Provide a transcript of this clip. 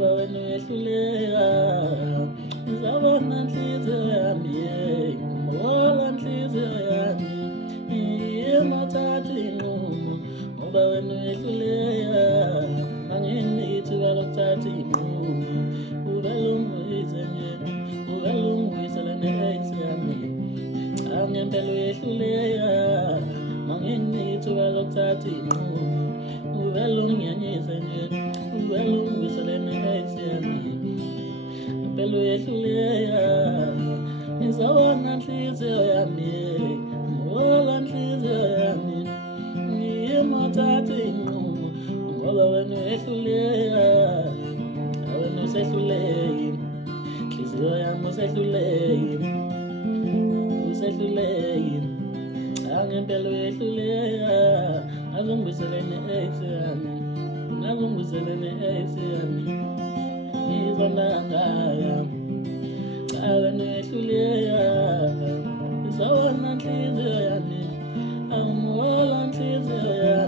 Wena uyehluleka ngizabona inhliziyo yami ngoba inhliziyo yami imathatha inqumo ngoba wena uyehluleka anginithi balokuthatha inqumo ubelungise nje ubelungisele nex yami cha ngempela uyehluleka anginithi balokuthatha inqumo ubelunganyise nje ubelungisele nex yami impela uyehluleka ngizabona inhliziyo yami ngoba inhliziyo yami imathatha inqumo ngoba wena uyehluleka wena usehluleki inhliziyo yami usehluleki angempela uyehluleka azongibuyisele nex yami azongibuyisele nex yami ngizona ngaya cha wena uyehluleka ngizabona inhliziyo yami ngoba inhliziyo yami